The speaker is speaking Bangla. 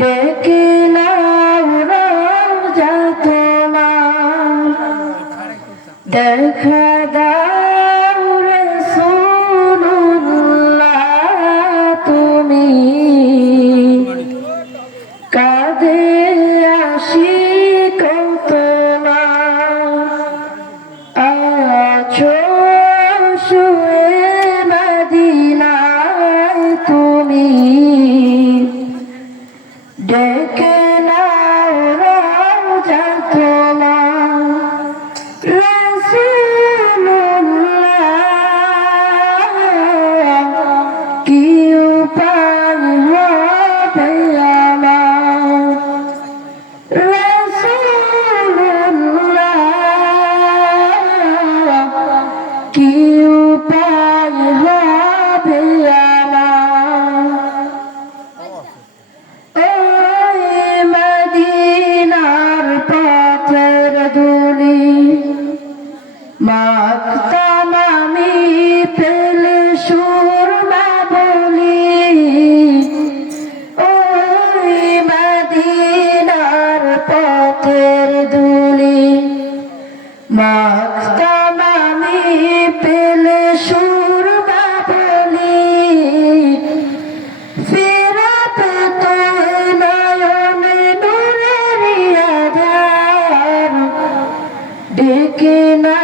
ডেকে নাও রওজা তোমার, দেখা দাও রাসূলুল্লাহ তুমি, কাঁদে আশিক তোমার, আছো শুয়ে মদিনায় তুমি, ডেকে নাও রওজা তোমার, রাসূলুল্লাহ কি উপায় হবে আমার, রাসূলুল্লাহ কি উপায় হবে আমার, ওই মদিনার পথের ধুলি মাখতাম আমি পেলে সুরমা বলি, ওই মদিনার পথের ধুলি মাখতাম আমি পেলে সুরমা বলি, ফিরাতে তো নয়নে নূরের আধার, ডেকে না